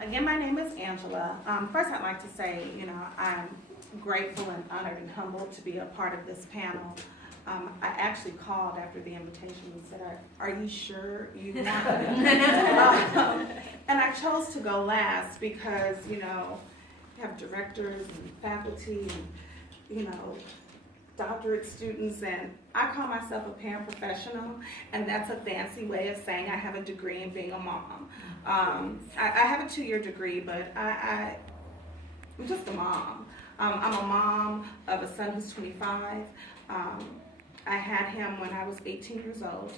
Again, my name is Angela. First, I'd like to say, I'm grateful and honored and humbled to be a part of this panel. I actually called after the invitation and said, are you sure you want it? And I chose to go last because, you have directors and faculty and, doctorate students, and I call myself a parent professional, and that's a fancy way of saying I have a degree in being a mom. I have a 2-year degree, but I'm just a mom. I'm a mom of a son who's 25. I had him when I was 18 years old.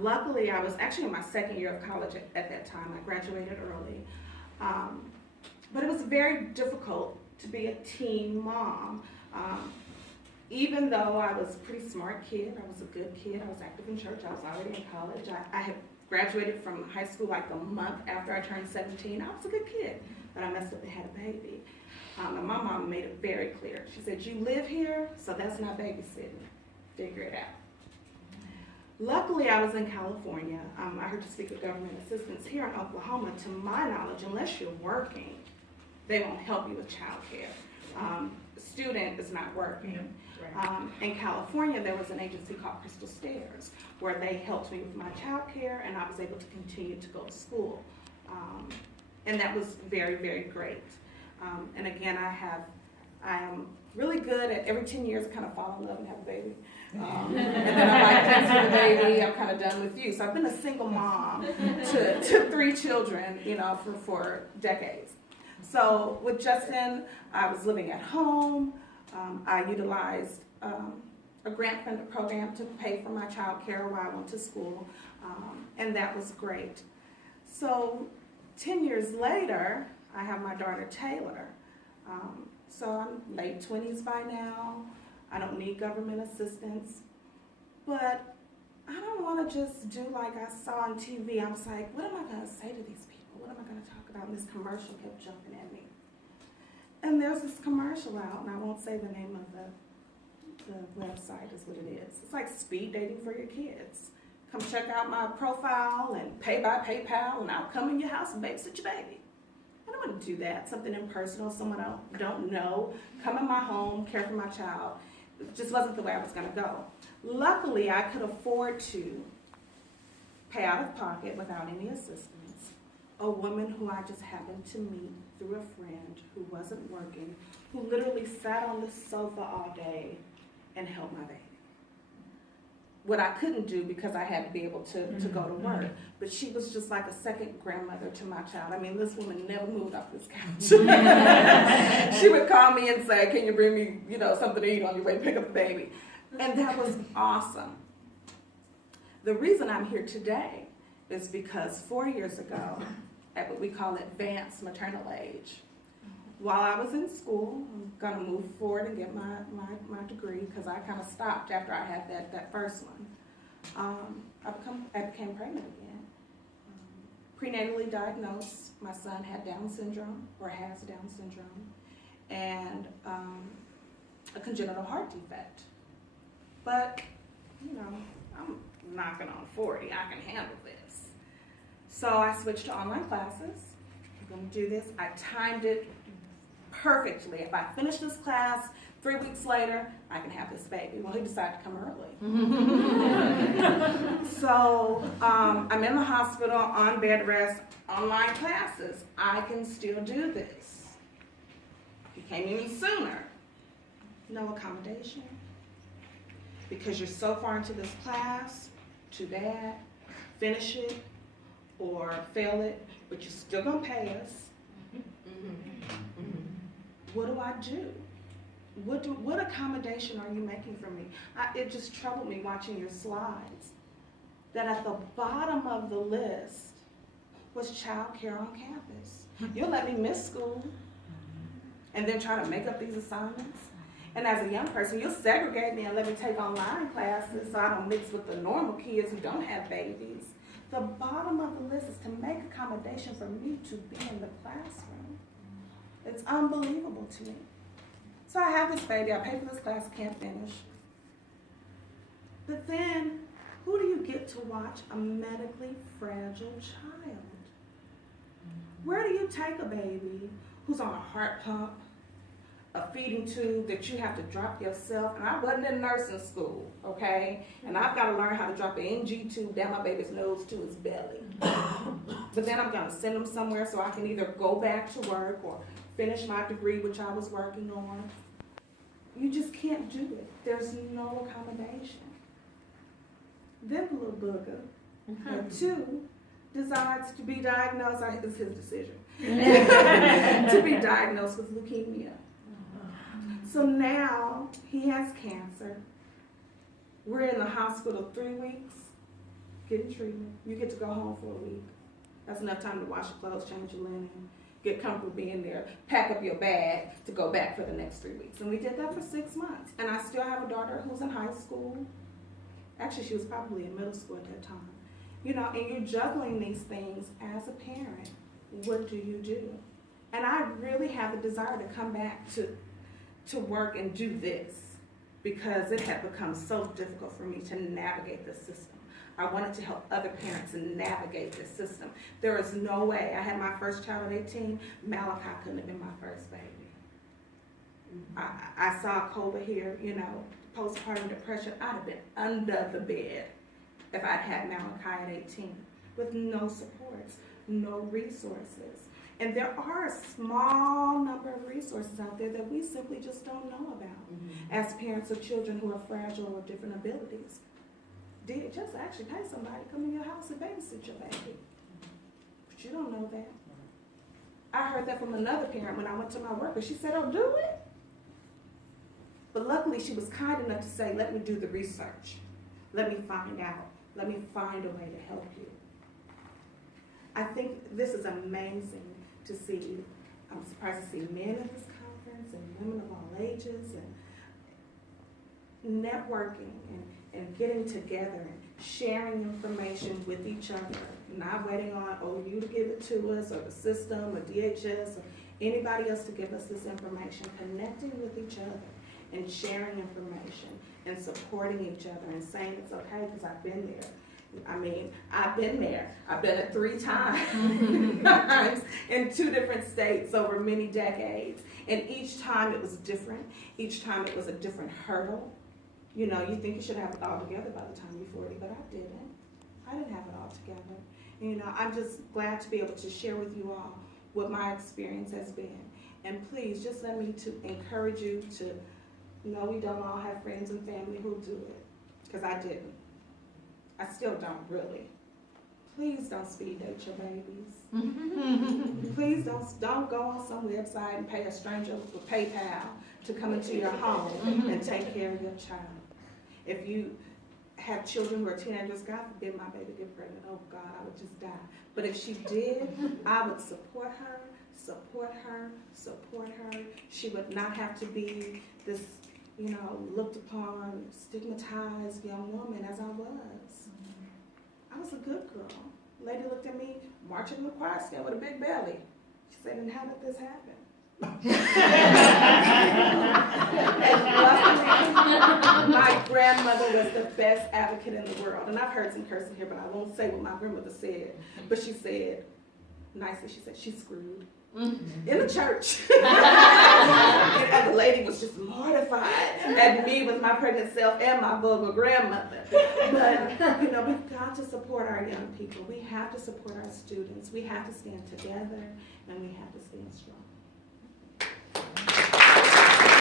Luckily, I was actually in my 2nd year of college at that time. I graduated early. But it was very difficult to be a teen mom. Even though I was a pretty smart kid, I was a good kid, I was active in church, I was already in college. I had graduated from high school like a month after I turned 17. I was a good kid, but I messed up and had a baby. And my mom made it very clear. She said, you live here, so that's not babysitting. Figure it out. Luckily, I was in California. I heard you speak of government assistance. Here in Oklahoma, to my knowledge, unless you're working, they won't help you with child care. Student is not working. In California, there was an agency called Crystal Stairs where they helped me with my child care, and I was able to continue to go to school. And that was very, very great. And again, I am really good at every 10 years kind of fall in love and have a baby. And then I'm like, thanks for the baby, I'm kind of done with you. So I've been a single mom to 3 children, for decades. So with Justin, I was living at home. I utilized a grant funded program to pay for my child care while I went to school, and that was great. So 10 years later, I have my daughter Taylor. So I'm late 20s by now. I don't need government assistance, but I don't want to just do like I saw on TV. I was like, what am I going to say to these people? What am I going to talk about? And this commercial kept jumping at me. And there's this commercial out, and I won't say the name of the website is what it is. It's like speed dating for your kids. Come check out my profile and pay by PayPal, and I'll come in your house and babysit your baby. I don't want to do that. Something impersonal, someone I don't know, come in my home, care for my child. It just wasn't the way I was going to go. Luckily, I could afford to pay out of pocket without any assistance a woman who I just happened to meet through a friend who wasn't working, who literally sat on the sofa all day and held my baby. What I couldn't do because I had to be able to go to work, but she was just like a second grandmother to my child. I mean, this woman never moved off this couch. She would call me and say, can you bring me, something to eat on your way to pick up the baby? And that was awesome. The reason I'm here today is because 4 years ago, at what we call advanced maternal age, while I was in school, I'm going to move forward and get my degree because I kind of stopped after I had that first one. I became pregnant again. Prenatally diagnosed, my son had Down syndrome, or has Down syndrome, and a congenital heart defect. But, I'm knocking on 40, I can handle this. So I switched to online classes. I'm going to do this. I timed it perfectly. If I finish this class 3 weeks later, I can have this baby. Well, he decided to come early. So I'm in the hospital on bed rest, online classes. I can still do this. He came even sooner. No accommodation. Because you're so far into this class, too bad. Finish it or fail it, but you're still going to pay us. What do I do? What accommodation are you making for me? It just troubled me watching your slides that at the bottom of the list was child care on campus. You'll let me miss school and then try to make up these assignments. And as a young person, you'll segregate me and let me take online classes so I don't mix with the normal kids who don't have babies. The bottom of the list is to make accommodation for me to be in the classroom. It's unbelievable to me. So I have this baby, I pay for this class, can't finish. But then, who do you get to watch a medically fragile child? Where do you you take a baby who's on a heart pump, a feeding tube that you have to drop yourself, and I wasn't in nursing school, okay? And I've got to learn how to drop an NG tube down my baby's nose to his belly. But then I'm going to send him somewhere so I can either go back to work or finish my degree, which I was working on. You just can't do it. There's no accommodation. Then the little booger, at 2, decides to be diagnosed, it's his decision, to be diagnosed with leukemia. So now he has cancer. We're in the hospital 3 weeks, getting treatment. You get to go home for a week. That's enough time to wash your clothes, change your linen, get comfortable being there, pack up your bag to go back for the next 3 weeks. And we did that for 6 months. And I still have a daughter who's in high school. Actually, she was probably in middle school at that time. You know, and you're juggling these things as a parent. What do you do? And I really have the desire to come back to work and do this because it had become so difficult for me to navigate the system. I wanted to help other parents navigate this system. There is no way. I had my first child at 18. Malachi couldn't have been my first baby. I saw Cola here, you know, postpartum depression. I'd have been under the bed if I'd had Malachi at 18 with no supports, no resources. And there are a small number of resources out there that we simply just don't know about as parents of children who are fragile or different abilities. Just actually pay somebody to come in your house and babysit your baby. But you don't know that. I heard that from another parent when I went to my work, and she said, "Oh, do it." But luckily, she was kind enough to say, "Let me do the research. Let me find out. Let me find a way to help you." I think this is amazing to see. I'm surprised to see men at this conference and women of all ages and networking and getting together and sharing information with each other, not waiting on you to give it to us or the system or DHS or anybody else to give us this information, connecting with each other and sharing information and supporting each other and saying it's okay because I've been there. I mean, I've been there. I've done it 3 times in 2 different states over many decades. And each time it was different. Each time it was a different hurdle. You know, you think you should have it all together by the time you're 40, but I didn't. I didn't have it all together. And, you know, I'm just glad to be able to share with you all what my experience has been. And please, just let me to encourage you to know we don't all have friends and family who do it, because I didn't. I still don't really. Please don't speed date your babies. Please don't go on some website and pay a stranger with PayPal to come into your home and take care of your child. If you have children who are teenagers, God forbid my baby get pregnant. Oh God, I would just die. But if she did, I would support her, support her, support her. She would not have to be this, you know, looked upon, stigmatized young woman as I was. I was a good girl. Lady looked at me marching in the choir stand with a big belly. She said, "And how did this happen?" And luckily, my grandmother was the best advocate in the world. And I've heard some cursing here, but I won't say what my grandmother said. But she said, nicely, she said, "She's screwed." In the church. And the lady was just mortified at me with my pregnant self and my vulgar grandmother. But, you know, we've got to support our young people. We have to support our students. We have to stand together, and we have to stand strong.